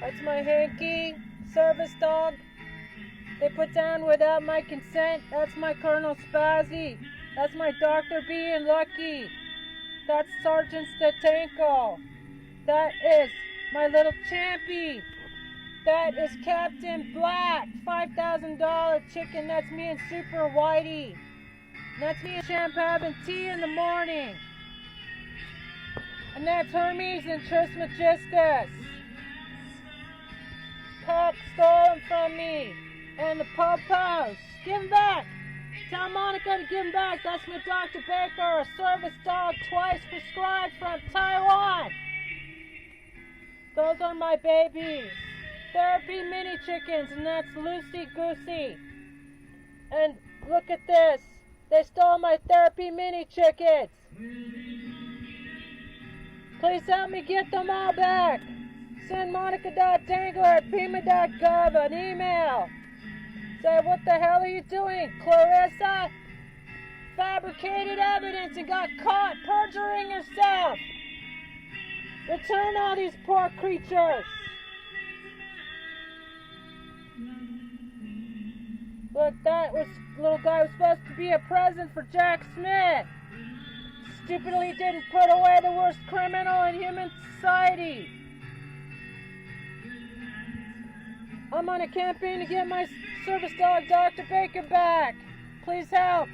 That's my hanky service dog. They put down without my consent. That's my Colonel Spazzy. That's my Dr. B and Lucky. That's Sergeant Statenko. That is my little champy. That is Captain Black. $5,000 chicken. That's me and Super Whitey. That's me and Champ having tea in the morning. And that's Hermes and Trismegistus. Pat stole them from me. And the Popos. Give them back. Tell Monica to give them back. That's my Dr. Baker, a service dog twice prescribed from Taiwan. Those are my babies. Therapy mini chickens, and that's Lucy Goosey. And look at this. They stole my therapy mini chickens. Please help me get them all back. Send monica.dangler@fema.gov an email. Say, what the hell are you doing, Clarissa? Fabricated evidence and got caught perjuring yourself. Return all these poor creatures. Look, that little guy was supposed to be a present for Jack Smith. Stupidly didn't put away the worst criminal in human society. I'm on a campaign to get my service dog, Dr. Baker, back. Please help.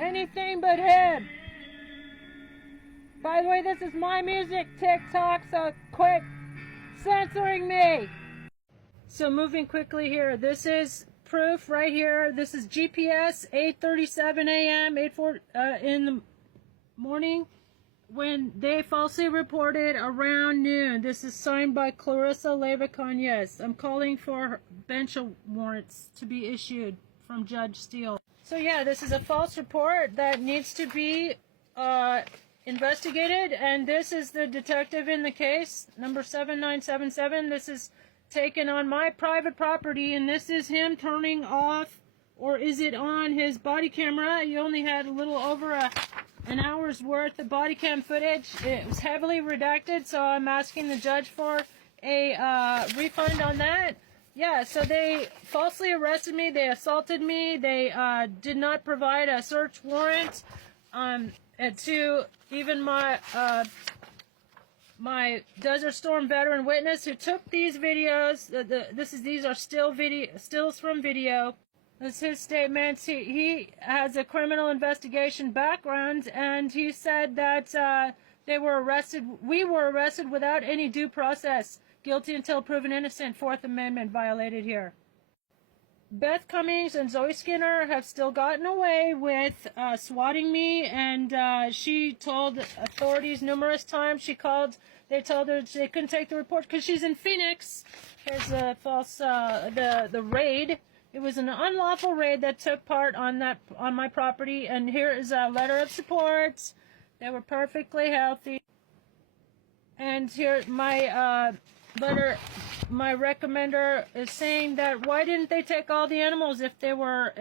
Anything but him. By the way, this is my music, TikTok, so quit censoring me. So moving quickly here, this is proof right here. This is GPS, 8:37 a.m., 8:4 in the morning, when they falsely reported around noon. This is signed by Clarissa Leyva-Conyes. I'm calling for bench warrants to be issued from Judge Steele. So yeah, this is a false report that needs to be investigated, and this is the detective in the case, number 7977. This is taken on my private property, and this is him turning off, or is it on, his body camera. He only had a little over an hour's worth of body cam footage. It was heavily redacted, so I'm asking the judge for a refund on that. Yeah, so they falsely arrested me, they assaulted me, they did not provide a search warrant to even my my Desert Storm veteran witness who took these videos. These are stills from video. This is his statements. He has a criminal investigation background, and he said that we were arrested without any due process. Guilty until proven innocent. Fourth Amendment violated here. Beth Cummings and Zoe Skinner have still gotten away with swatting me, and she told authorities numerous times. They told her they couldn't take the report because she's in Phoenix. Here's a false, the raid. It was an unlawful raid that took part on my property, and here is a letter of support. They were perfectly healthy. And here my letter, my recommender is saying that why didn't they take all the animals if they were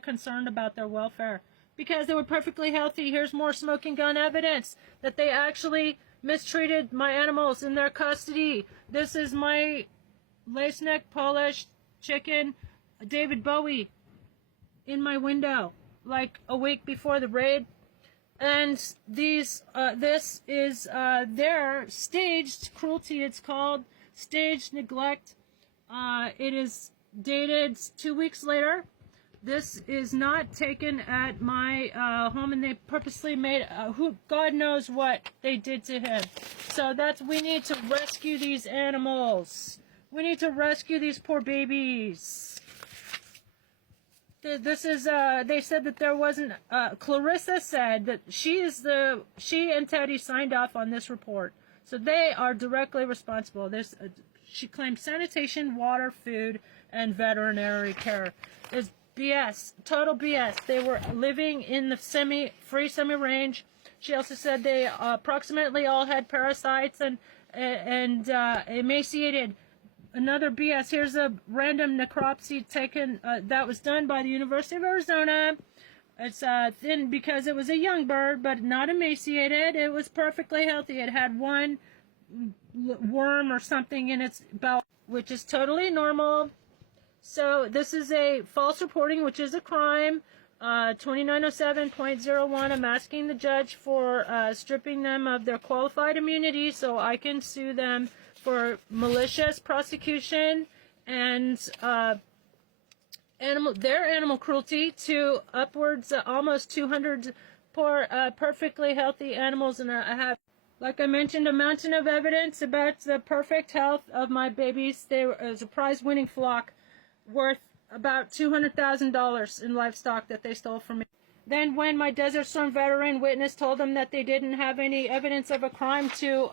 concerned about their welfare? Because they were perfectly healthy. Here's more smoking gun evidence that they actually mistreated my animals in their custody. This is my lace neck Polish chicken, David Bowie, in my window like a week before the raid. And this is their staged cruelty. It's called staged neglect. It is dated 2 weeks later. This is not taken at my home, and they purposely made God knows what they did to him. So we need to rescue these animals. We need to rescue these poor babies. This is, they said that there wasn't, Clarissa said that she and Teddy signed off on this report. So they are directly responsible. She claimed sanitation, water, food, and veterinary care. It's BS, total BS. They were living in the free semi-range. She also said they approximately all had parasites and emaciated. Another BS. Here's a random necropsy taken that was done by the University of Arizona. It's thin because it was a young bird, but not emaciated. It was perfectly healthy. It had one worm or something in its bowel, which is totally normal. So this is a false reporting, which is a crime. 2907.01. I'm asking the judge for stripping them of their qualified immunity so I can sue them for malicious prosecution and animal cruelty to upwards almost 200 poor, perfectly healthy animals. And I have, like I mentioned, a mountain of evidence about the perfect health of my babies. They were a prize-winning flock worth about $200,000 in livestock that they stole from me. Then when my Desert Storm veteran witness told them that they didn't have any evidence of a crime to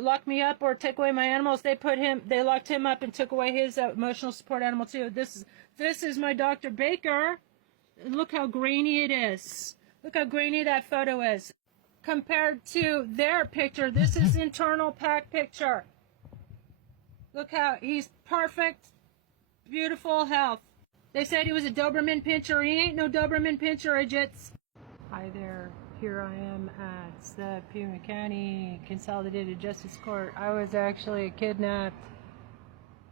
lock me up or take away my animals, they locked him up and took away his emotional support animal too. This is my Dr. Baker. Look how grainy it is. Look how grainy that photo is. Compared to their picture, this is internal pack picture. Look how he's perfect, beautiful health. They said he was a Doberman Pinscher. He ain't no Doberman Pinscher, idiots. Hi there. Here I am at the Pima County Consolidated Justice Court. I was actually kidnapped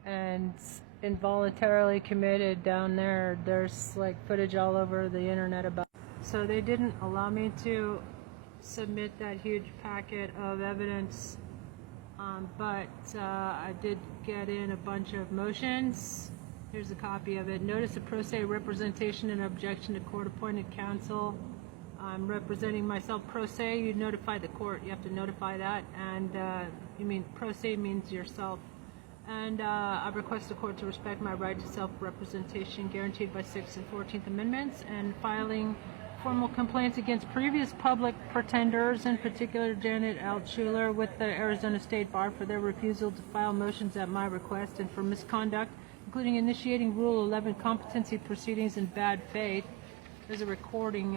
and involuntarily committed down there. There's like footage all over the internet about it. So they didn't allow me to submit that huge packet of evidence, but I did get in a bunch of motions. Here's a copy of it. Notice of pro se representation and objection to court-appointed counsel. I'm representing myself pro se. You notify the court. You have to notify that. And you mean pro se means yourself. And I request the court to respect my right to self-representation guaranteed by 6th and 14th Amendments, and filing formal complaints against previous public pretenders, in particular Janet Altshuler, with the Arizona State Bar for their refusal to file motions at my request and for misconduct, including initiating Rule 11 competency proceedings in bad faith. There's a recording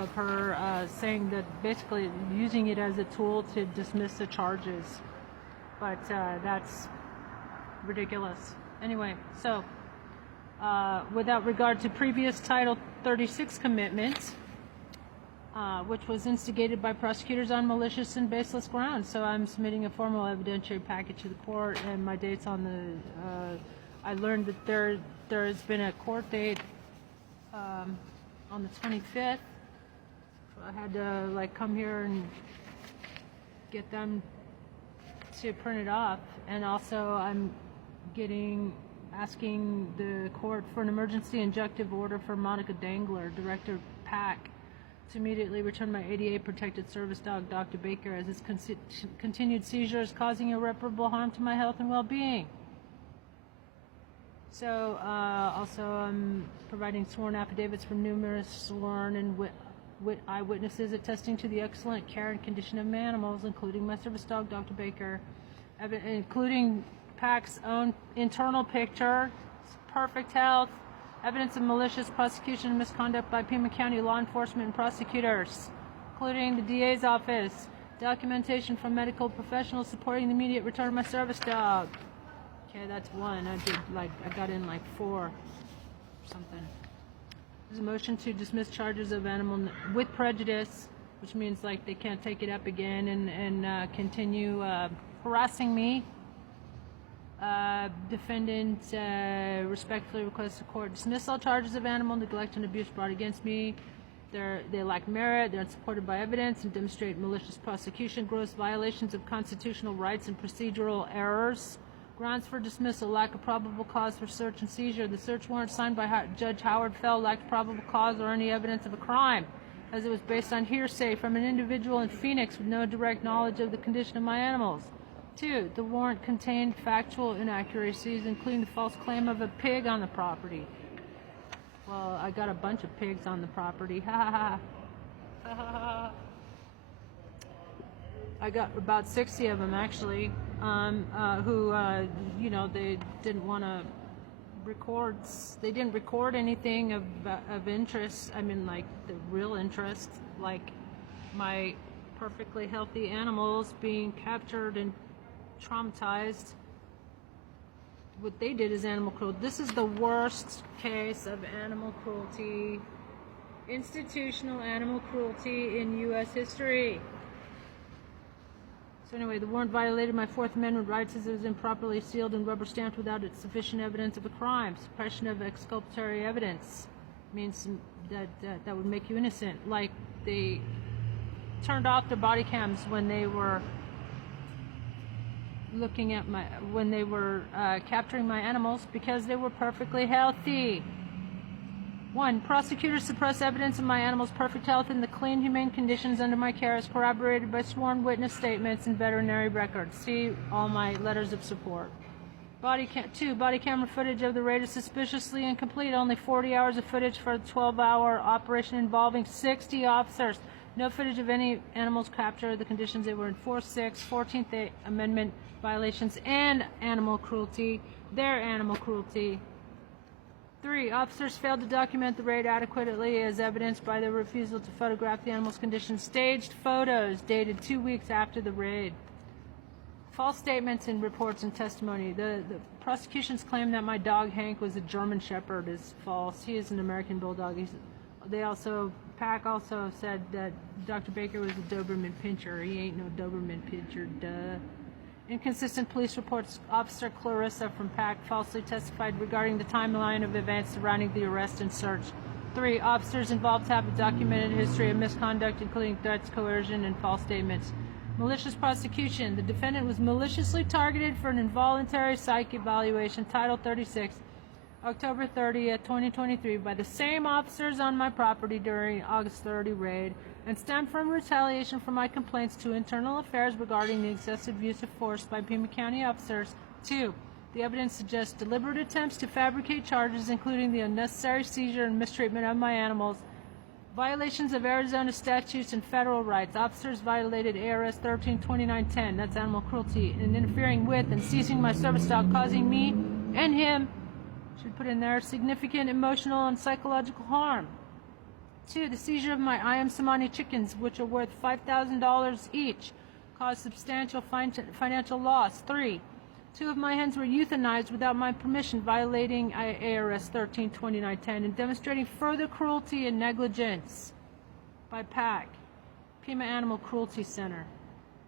of her saying that, basically using it as a tool to dismiss the charges. But that's ridiculous. Anyway, so without regard to previous Title 36 commitments, which was instigated by prosecutors on malicious and baseless grounds. So I'm submitting a formal evidentiary package to the court, and my date's on the, I learned that there has been a court date on the 25th. I had to like come here and get them to print it off, and also I'm asking the court for an emergency injunctive order for Monica Dangler, Director PAC, to immediately return my ADA protected service dog, Dr. Baker, as his continued seizure is causing irreparable harm to my health and well-being. So also I'm providing sworn affidavits from numerous sworn and eyewitnesses attesting to the excellent care and condition of my animals, including my service dog, Dr. Baker, including PAC's own internal picture, perfect health, evidence of malicious prosecution and misconduct by Pima County law enforcement and prosecutors, including the DA's office, documentation from medical professionals supporting the immediate return of my service dog. Okay, that's one. I got in like 4 or something. There's a motion to dismiss charges of animal with prejudice, which means like they can't take it up again and continue harassing me. Defendant respectfully requests the court dismiss all charges of animal neglect and abuse brought against me. They lack merit, they're unsupported by evidence, and demonstrate malicious prosecution, gross violations of constitutional rights, and procedural errors. Grounds for dismissal: lack of probable cause for search and seizure. The search warrant signed by Judge Howard Fell lacked probable cause or any evidence of a crime, as it was based on hearsay from an individual in Phoenix with no direct knowledge of the condition of my animals. 2, the warrant contained factual inaccuracies, including the false claim of a pig on the property. Well, I got a bunch of pigs on the property. Ha ha ha. Ha ha ha. I got about 60 of them actually, who, you know, they didn't want to record. They didn't record anything of interest. I mean, like the real interest, like my perfectly healthy animals being captured and traumatized. what they did is animal cruelty. This is the worst case of animal cruelty, institutional animal cruelty in U.S. history. So anyway, the warrant violated my Fourth Amendment rights as it was improperly sealed and rubber stamped without sufficient evidence of a crime. Suppression of exculpatory evidence means that would make you innocent. Like they turned off their body cams when they were looking at when they were capturing my animals because they were perfectly healthy. 1. Prosecutors suppress evidence of my animals' perfect health and the clean, humane conditions under my care as corroborated by sworn witness statements and veterinary records. See all my letters of support. 2. Body camera footage of the raid is suspiciously incomplete. Only 40 hours of footage for the 12-hour operation involving 60 officers. No footage of any animals captured, the conditions they were in. 4. 6. 14th Amendment violations and animal cruelty. Their animal cruelty. 3. Officers failed to document the raid adequately as evidenced by their refusal to photograph the animal's condition. Staged photos dated 2 weeks after the raid. False statements in reports and testimony. The prosecution's claim that my dog Hank was a German Shepherd is false. He is an American Bulldog. PAC also said that Dr. Baker was a Doberman Pinscher. He ain't no Doberman Pinscher, duh. Inconsistent police reports. Officer Clarissa from PAC falsely testified regarding the timeline of events surrounding the arrest and search. 3. Officers involved have a documented history of misconduct, including threats, coercion, and false statements. Malicious prosecution. The defendant was maliciously targeted for an involuntary psych evaluation, Title 36, October 30th, 2023, by the same officers on my property during August 30 raid, and stemmed from retaliation for my complaints to Internal Affairs regarding the excessive use of force by Pima County officers. 2. The evidence suggests deliberate attempts to fabricate charges, including the unnecessary seizure and mistreatment of my animals, violations of Arizona statutes and federal rights. Officers violated ARS 132910, that's animal cruelty, and interfering with and seizing my service dog, causing me and him, should put in there, significant emotional and psychological harm. 2. The seizure of my I Am Samani chickens, which are worth $5,000 each, caused substantial financial loss. 3. 2 of my hens were euthanized without my permission, violating ARS 132910 and demonstrating further cruelty and negligence by PAC, Pima Animal Cruelty Center.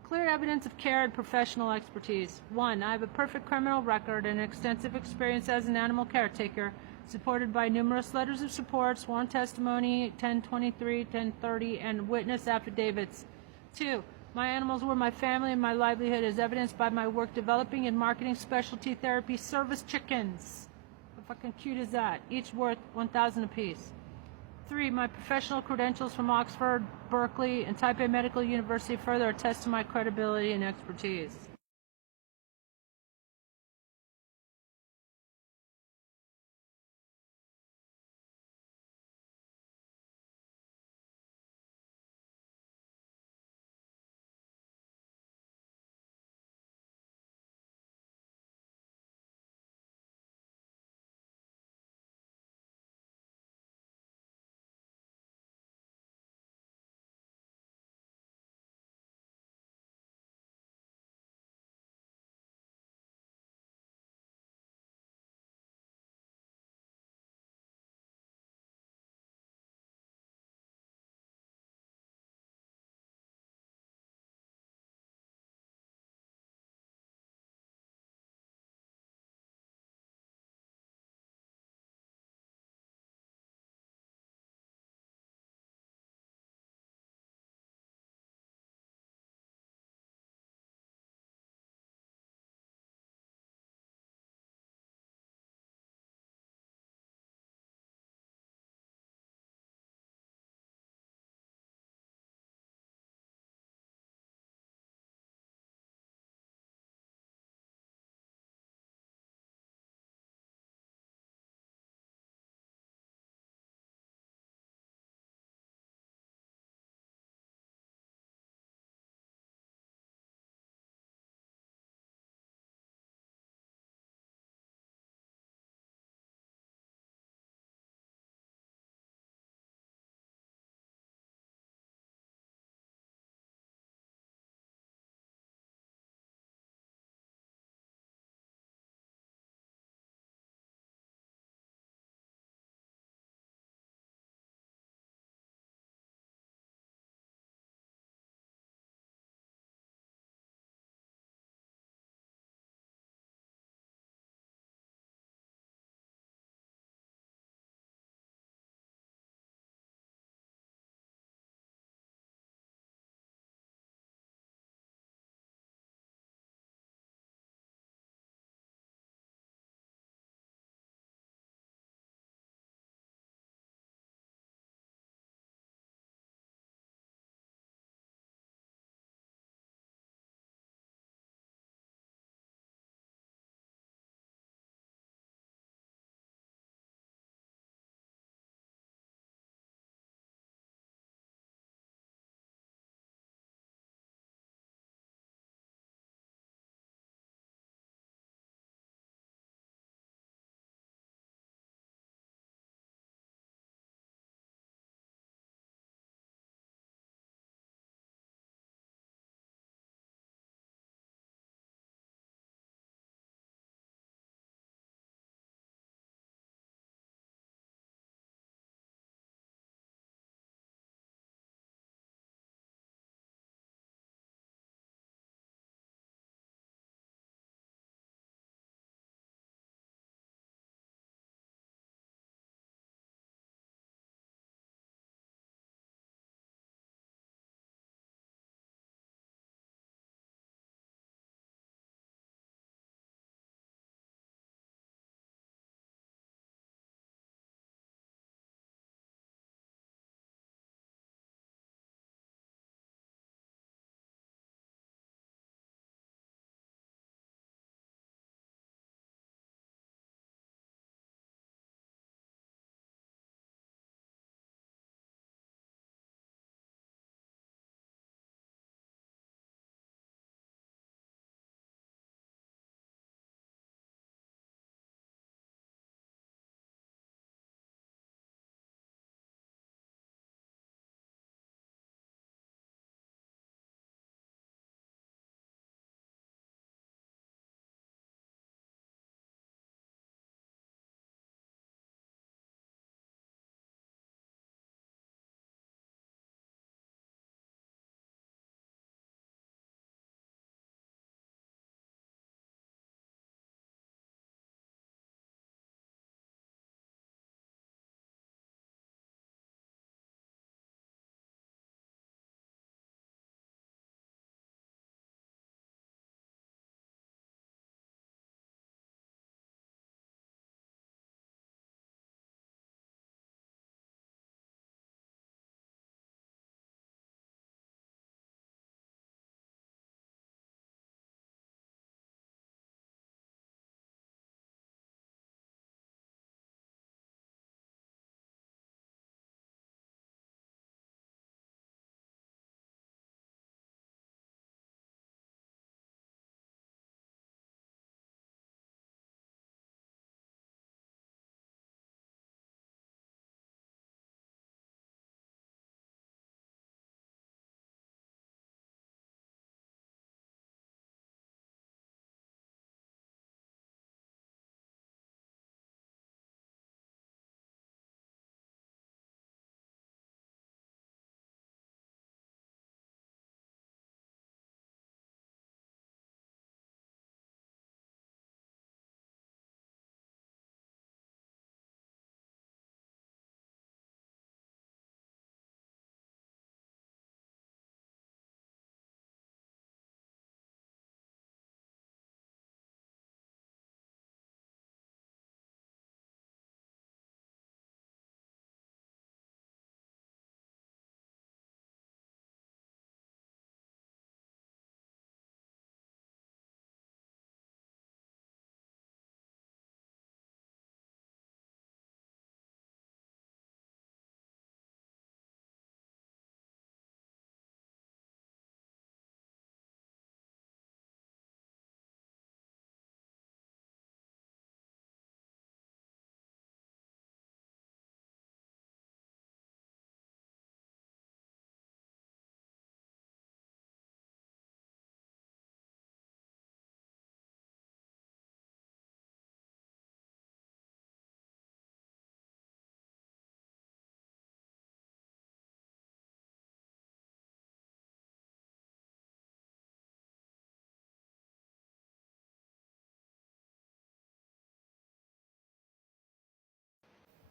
Clear evidence of care and professional expertise. 1. I have a perfect criminal record and extensive experience as an animal caretaker, supported by numerous letters of support, sworn testimony, 1023, 1030, and witness affidavits. 2. My animals were my family and my livelihood, as evidenced by my work developing and marketing specialty therapy service chickens. How fucking cute is that? Each worth $1,000 apiece. 3. My professional credentials from Oxford, Berkeley, and Taipei Medical University further attest to my credibility and expertise.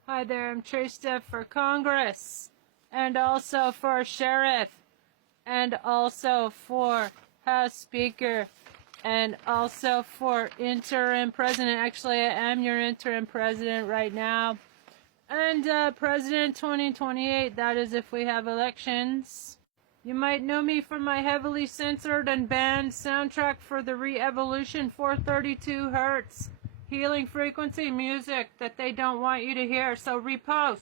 Hi there, I'm Trista for Congress, and also for Sheriff, and also for House Speaker, and also for Interim President. Actually, I am your Interim President right now. And President 2028, that is if we have elections. You might know me from my heavily censored and banned soundtrack for the Re-Evolution 432 Hertz healing frequency music that they don't want you to hear, so repost.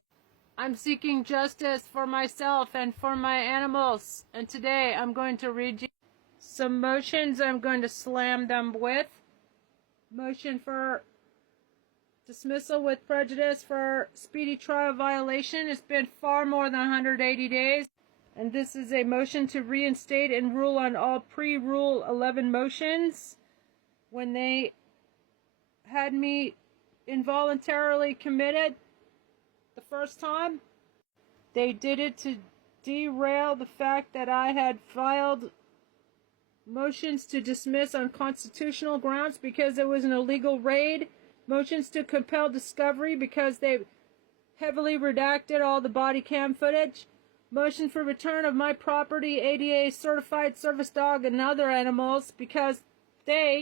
I'm seeking justice for myself and for my animals, and today I'm going to read you some motions. I'm going to slam them with. Motion for dismissal with prejudice for speedy trial violation. It's been far more than 180 days. And this is a motion to reinstate and rule on all pre-Rule 11 motions. When they had me involuntarily committed the first time, they did it to derail the fact that I had filed motions to dismiss on constitutional grounds because it was an illegal raid. Motions to compel discovery because they heavily redacted all the body cam footage. Motion for return of my property, ADA certified service dog and other animals because they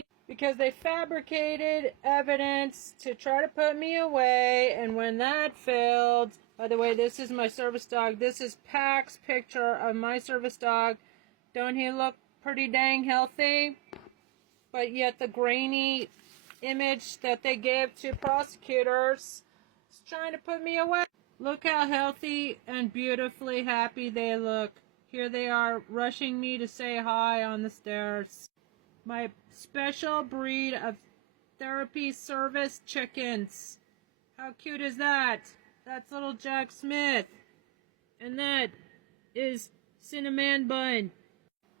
fabricated evidence to try to put me away, and when that failed, by the way, this is my service dog. This is Pac's picture of my service dog. Don't he look pretty dang healthy? But yet the grainy image that they gave to prosecutors is trying to put me away. Look how healthy and beautifully happy they look. Here they are rushing me to say hi on the stairs. My special breed of therapy service chickens. How cute is that? That's little Jack Smith. And that is Cinnamon Bun.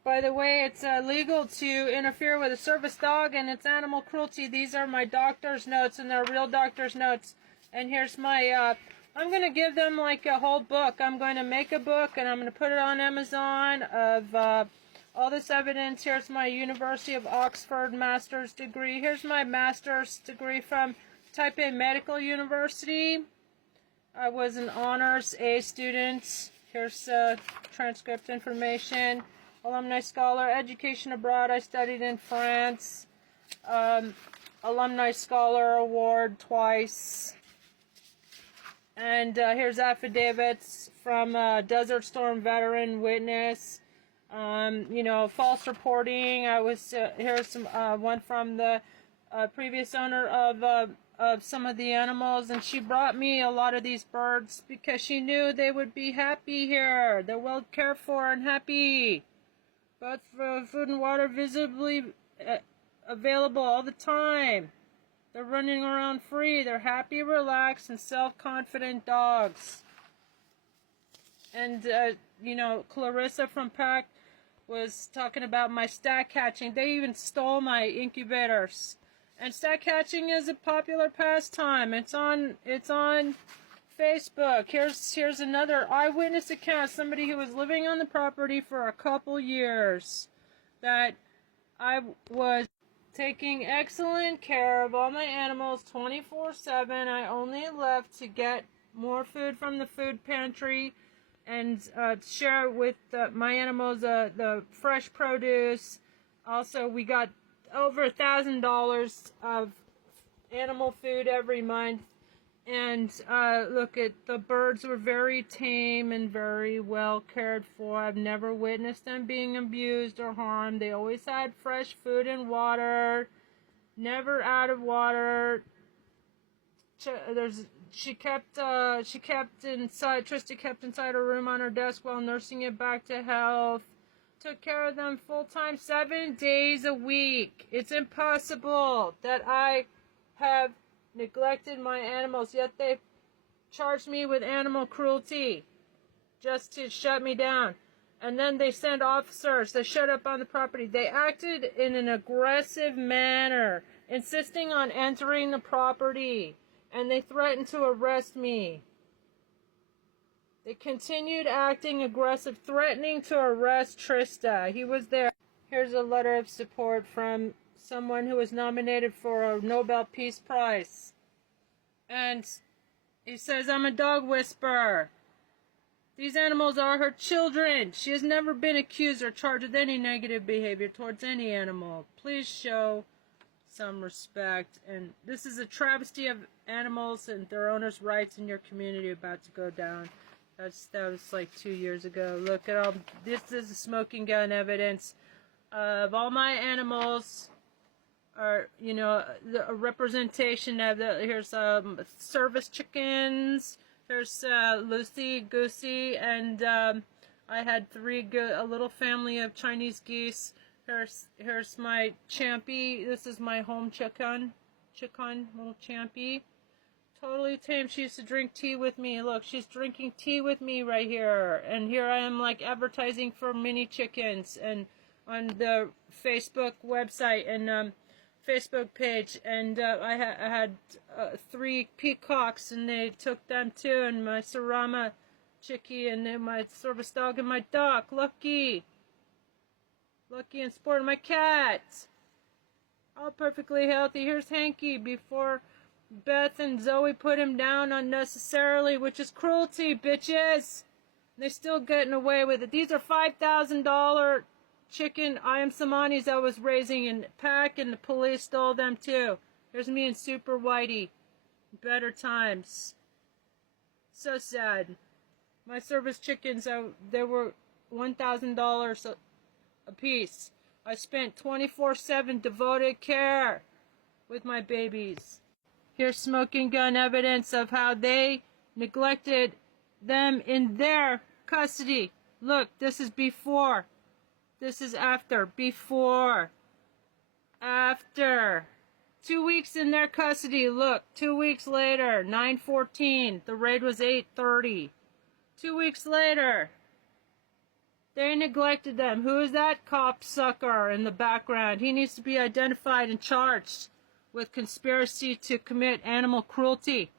By the way, it's illegal to interfere with a service dog, and it's animal cruelty. These are my doctor's notes, and they're real doctor's notes. And here's my, I'm going to give them like a whole book. I'm going to make a book, and I'm going to put it on Amazon of all this evidence. Here's my University of Oxford master's degree. Here's my master's degree from Taipei Medical University. I was an honors A student. Here's transcript information. Alumni Scholar, Education Abroad, I studied in France. Alumni Scholar Award twice. And here's affidavits from Desert Storm veteran witness. False reporting. Here's some one from the previous owner of some of the animals, and she brought me a lot of these birds because she knew they would be happy here. They're well cared for and happy. Both for food and water visibly available all the time. They're running around free. They're happy, relaxed, and self-confident dogs. And, Clarissa from PAC was talking about my stack hatching. They even stole my incubators. And stack hatching is a popular pastime. It's on Facebook. Here's another eyewitness account. Somebody who was living on the property for a couple years. That I was taking excellent care of all my animals 24/7. I only left to get more food from the food pantry and share with my animals the fresh produce. Also, we got over $1,000 of animal food every month. And look, the birds were very tame and very well cared for. I've never witnessed them being abused or harmed. They always had fresh food and water, never out of water. Trista kept inside her room on her desk while nursing it back to health. Took care of them full time, 7 days a week. It's impossible that I have neglected my animals, yet they charged me with animal cruelty just to shut me down. And then they sent officers to shut up on the property. They acted in an aggressive manner, insisting on entering the property, and they threatened to arrest me. They continued acting aggressive, threatening to arrest Trista. He was there. Here's a letter of support from someone who was nominated for a Nobel Peace Prize. And He says I'm a dog whisperer. These animals are her children. She has never been accused or charged with any negative behavior towards any animal. Please show some respect. And this is a travesty of animals and their owners' rights in your community about to go down. That was like 2 years ago. Look at all this is the smoking gun evidence of all my animals. Are, you know, a representation of the, here's service chickens. There's Lucy, Goosey, and I had a little family of Chinese geese. Here's my Champy. This is my home chicken, little Champy. Totally tame. She used to drink tea with me. Look, she's drinking tea with me right here. And here I am, like, advertising for mini chickens and on the Facebook website and Facebook page, and I had 3 peacocks, and they took them too, and my Sarama chickie, and then my service dog, and my duck, Lucky and Sport, and my cat, all perfectly healthy. Here's Hanky before Beth and Zoe put him down unnecessarily, which is cruelty, bitches. They're still getting away with it. These are $5,000 chicken Ayam Samanis I was raising in Pack, and the police stole them too. Here's me and Super Whitey. Better times. So sad. My service chickens, they were $1,000 a piece. I spent 24/7 devoted care with my babies. Here's smoking gun evidence of how they neglected them in their custody. Look, this is before. This is after. Before. After. 2 weeks in their custody. Look, 2 weeks later, 9/14. The raid was 8:30. 2 weeks later, they neglected them. Who is that cop sucker in the background? He needs to be identified and charged with conspiracy to commit animal cruelty.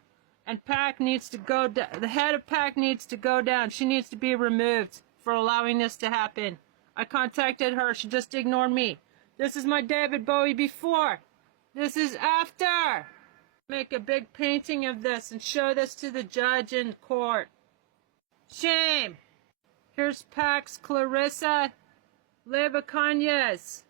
And Pack needs to go down. The head of Pack needs to go down. She needs to be removed for allowing this to happen. I contacted her. She just ignored me. This is my David Bowie before. This is after. Make a big painting of this and show this to the judge in court. Shame. Here's Pax Clarissa Lebacañez.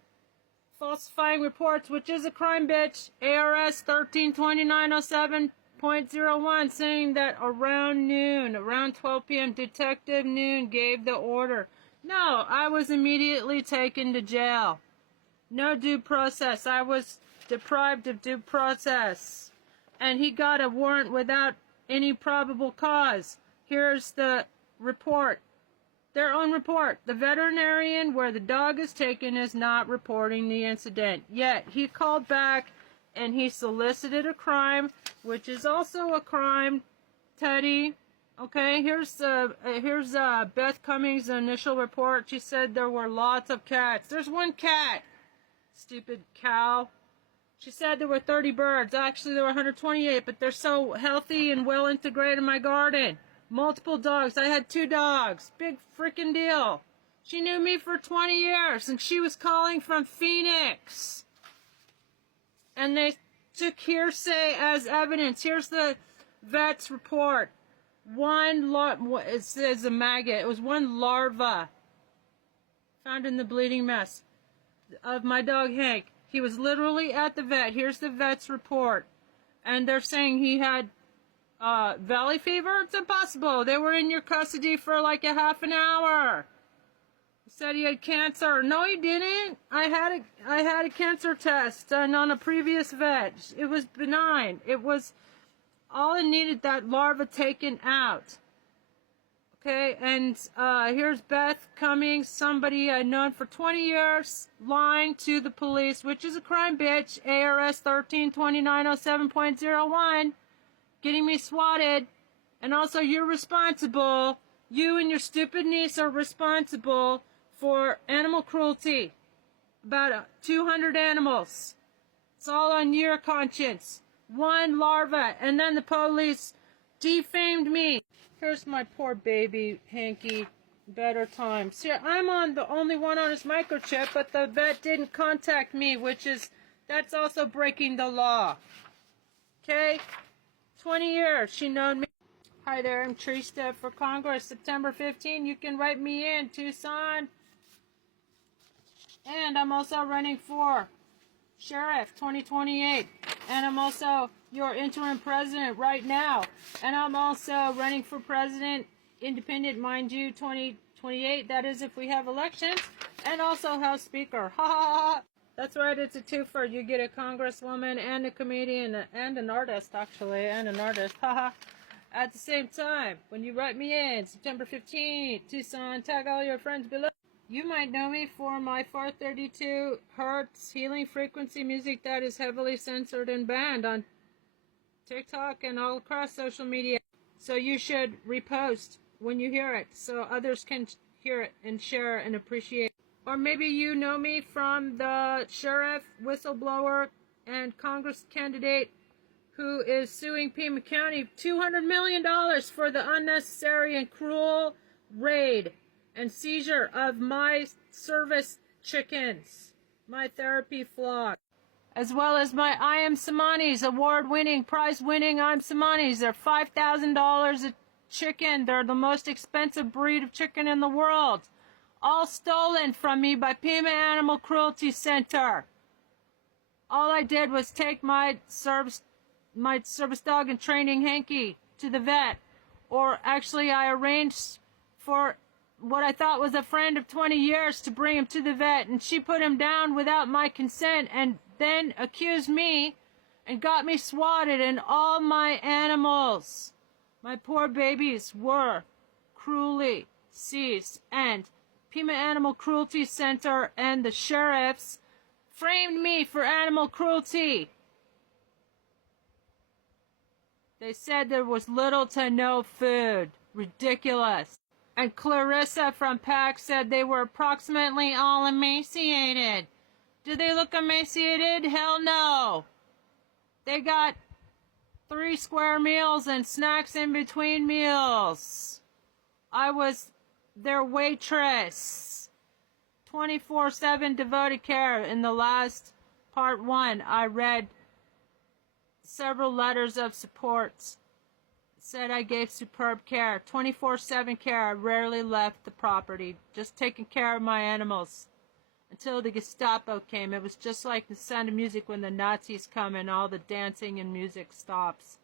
Falsifying reports, which is a crime, bitch. ARS 132907.01, saying that around noon, around 12 p.m., Detective Noon gave the order. No, I was immediately taken to jail. No due process. I was deprived of due process. And he got a warrant without any probable cause. Here's the report. Their own report. The veterinarian where the dog is taken is not reporting the incident. Yet he called back and he solicited a crime, which is also a crime, Teddy. Okay, here's Beth Cummings' initial report. She said there were lots of cats. There's one cat. Stupid cow. She said there were 30 birds. Actually, there were 128, but they're so healthy and well integrated in my garden. Multiple dogs. I had 2 dogs. Big freaking deal. She knew me for 20 years, and she was calling from Phoenix. And they took hearsay as evidence. Here's the vet's report. It says a maggot. It was one larva found in the bleeding mess of my dog Hank. He was literally at the vet. Here's the vet's report. And they're saying he had valley fever. It's impossible. They were in your custody for like a half an hour. He said he had cancer. No, he didn't. I had a cancer test done on a previous vet. It was benign. It was all it needed, that larva taken out. Okay, and here's Beth Cummings, somebody I'd known for 20 years, lying to the police, which is a crime, bitch. ARS 132907.01, getting me swatted. And also, you're responsible. You and your stupid niece are responsible for animal cruelty. About 200 animals. It's all on your conscience. One larva, and then the police defamed me. Here's my poor baby, Hanky. Better times. See, I'm the only one on his microchip, but the vet didn't contact me, that's also breaking the law. Okay? 20 years she known me. Hi there, I'm Trista for Congress, September 15. You can write me in, Tucson. And I'm also running for Sheriff 2028. And I'm also your interim president right now. And I'm also running for president, independent, mind you, 2028. That is if we have elections. And also House Speaker. Ha ha ha. That's right, it's a twofer. You get a congresswoman and a comedian and an artist, actually, and an artist. Haha. At the same time, when you write me in, September 15th, Tucson, tag all your friends below. You might know me for my 432 hertz healing frequency music that is heavily censored and banned on TikTok and all across social media. So you should repost when you hear it so others can hear it and share and appreciate. Or maybe you know me from the sheriff, whistleblower, and Congress candidate who is suing Pima County $200 million for the unnecessary and cruel raid and seizure of my service chickens, my therapy flock, as well as my I Am Samanis award-winning, prize-winning I Am Samanis. They're $5,000 a chicken. They're the most expensive breed of chicken in the world. All stolen from me by Pima Animal Cruelty Center. All I did was take my service dog in training, Hanky, to the vet. Or actually, I arranged for what I thought was a friend of 20 years to bring him to the vet, and she put him down without my consent and then accused me and got me swatted, and all my animals, my poor babies, were cruelly seized. And Pima Animal Cruelty Center and the sheriffs framed me for animal cruelty. They said there was little to no food. Ridiculous. And Clarissa from PAC said they were approximately all emaciated. Do they look emaciated? Hell no. They got 3 square meals and snacks in between meals. I was their waitress. 24/7 devoted care. In the last part 1, I read several letters of support. Said I gave superb care. 24/7 care. I rarely left the property. Just taking care of my animals. Until the Gestapo came. It was just like The Sound of Music when the Nazis come and all the dancing and music stops.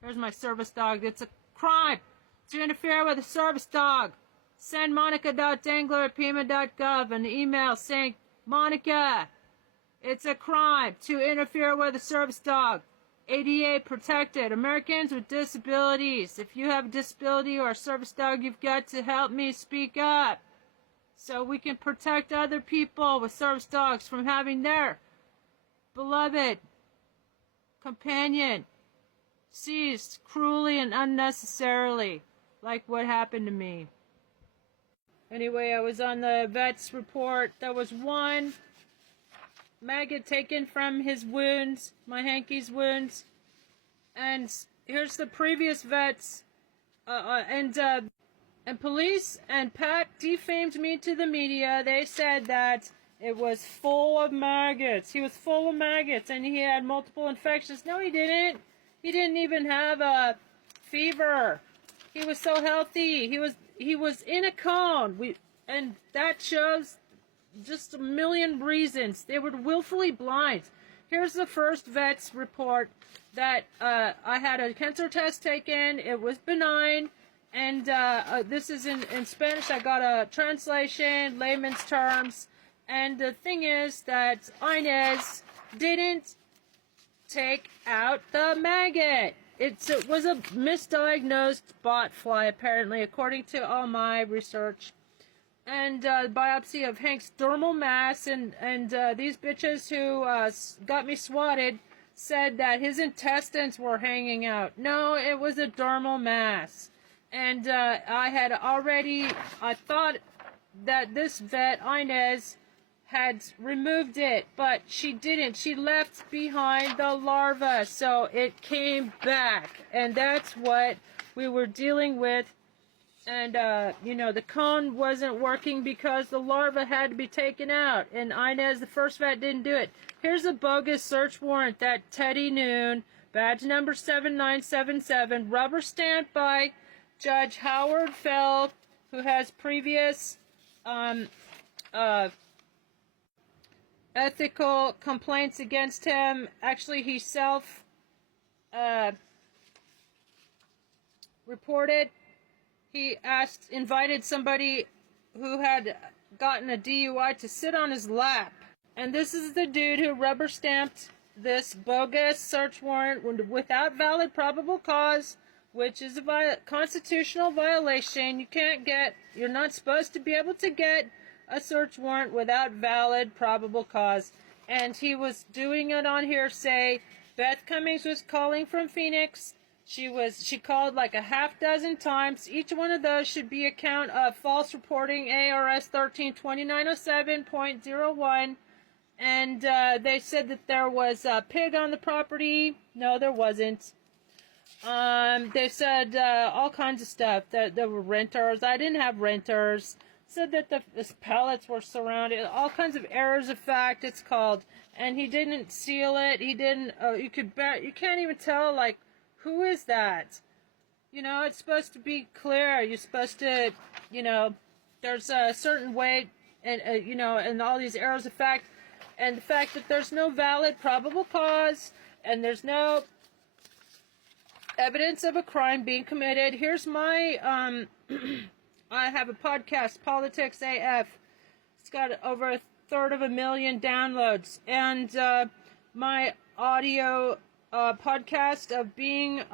Here's my service dog. It's a crime to interfere with a service dog. Send monica.dangler@pima.gov an email saying, Monica, it's a crime to interfere with a service dog. ADA protected. Americans with disabilities. If you have a disability or a service dog, you've got to help me speak up so we can protect other people with service dogs from having their beloved companion seized cruelly and unnecessarily, like what happened to me. Anyway, I was on the vet's report. There was 1 maggot taken from his wounds, my Hanky's wounds. And here's the previous vets. And police and PAC defamed me to the media. They said that it was full of maggots. He was full of maggots and he had multiple infections. No, he didn't. He didn't even have a fever. He was so healthy. He was in a cone. And that shows just a million reasons. They were willfully blind. Here's the first vet's report that I had a cancer test taken. It was benign. And this is in Spanish. I got a translation, layman's terms. And the thing is that Inez didn't take out the maggot. It was a misdiagnosed bot fly, apparently, according to all my research. And biopsy of Hank's dermal mass, and these bitches who got me swatted said that his intestines were hanging out. No, it was a dermal mass. And I thought that this vet, Inez, had removed it, but she didn't. She left behind the larva, so it came back. And that's what we were dealing with. And, the cone wasn't working because the larva had to be taken out. And Inez, the first vet, didn't do it. Here's a bogus search warrant that Teddy Noon badge number 7977, rubber stamped by Judge Howard Feld, who has previous ethical complaints against him. Actually, he reported. He invited somebody who had gotten a DUI to sit on his lap. And this is the dude who rubber stamped this bogus search warrant without valid probable cause, which is a constitutional violation. You're not supposed to be able to get a search warrant without valid probable cause. And he was doing it on hearsay. Beth Cummings was calling from Phoenix. She called like a half dozen times. Each one of those should be a count of false reporting, ARS 132907.01. And they said that there was a pig on the property. No, there wasn't. They said all kinds of stuff, that there were renters. I didn't have renters. Said that the pallets were surrounded. All kinds of errors of fact, it's called. And he didn't seal it. He didn't. You can't even tell, like, who is that? You know, it's supposed to be clear. You're supposed to, you know, there's a certain way, and you know, and all these errors of fact. And the fact that there's no valid probable cause, and there's no evidence of a crime being committed. Here's my, I have a podcast, Politics AF. It's got over 1/3 downloads. And my audio podcast of being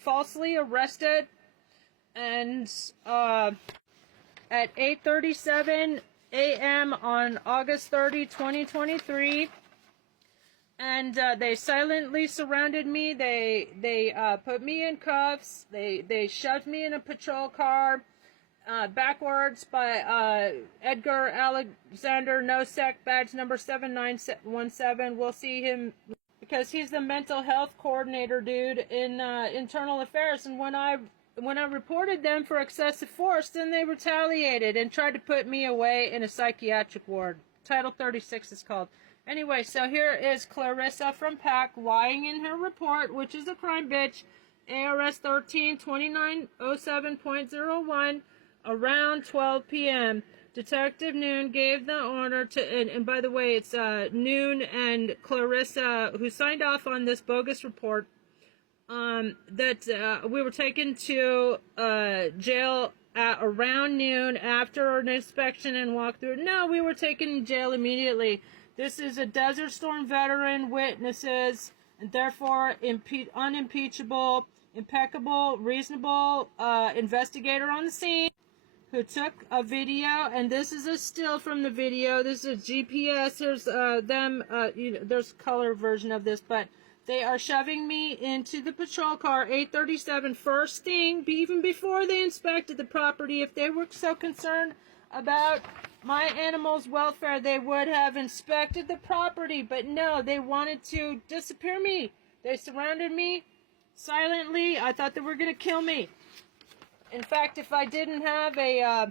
falsely arrested, and at 8:37 a.m. on August 30, 2023, and they silently surrounded me. They put me in cuffs. They shoved me in a patrol car backwards by Edgar Alexander Nosek, badge number 7917. We'll see him because he's the mental health coordinator dude in internal affairs. And when I reported them for excessive force, then they retaliated and tried to put me away in a psychiatric ward. Title 36 is called. Anyway, so here is Clarissa from PAC lying in her report, which is a crime bitch, ARS 132907.01, around 12 p.m. Detective Noon gave the order to, and by the way, it's Noon and Clarissa who signed off on this bogus report, that we were taken to jail at around noon after an inspection and walkthrough. No, we were taken to jail immediately. This is a Desert Storm veteran, witnesses, and therefore unimpeachable, impeccable, reasonable investigator on the scene who took a video, and this is a still from the video. This is a GPS. There's there's a color version of this, but they are shoving me into the patrol car, 8:37, first thing, even before they inspected the property. If they were so concerned about my animals' welfare, they would have inspected the property. But no, they wanted to disappear me. They surrounded me silently. I thought they were going to kill me. In fact, if I didn't have a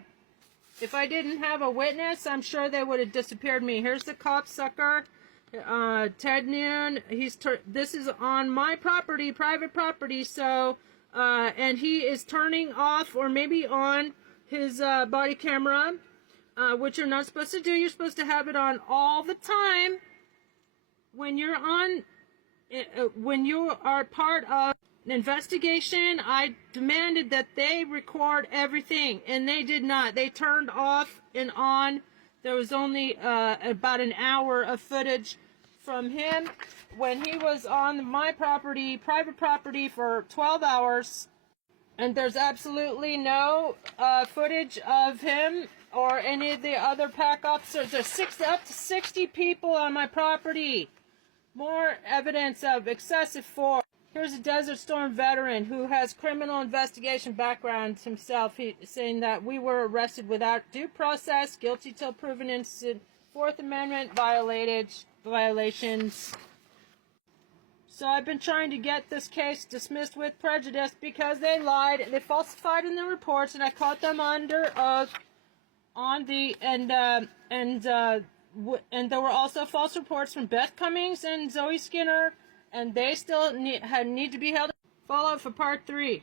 witness, I'm sure they would have disappeared me. Here's the cocksucker. Ted Noon, this is on my property, private property, so, and he is turning off or maybe on his body camera, which you're not supposed to do. You're supposed to have it on all the time. When you are part of an investigation, I demanded that they record everything, and they did not. They turned off and on. There was only about an hour of footage from him when he was on my property, private property, for 12 hours. And there's absolutely no footage of him or any of the other PAC officers. There's up to 60 people on my property. More evidence of excessive force. Here's a Desert Storm veteran who has criminal investigation background himself. Saying that we were arrested without due process, guilty till proven innocent, Fourth Amendment violations. So I've been trying to get this case dismissed with prejudice because they lied, they falsified in their reports, and I caught them under oath on the and there were also false reports from Beth Cummings and Zoe Skinner and they still need to be held. Follow for part 3.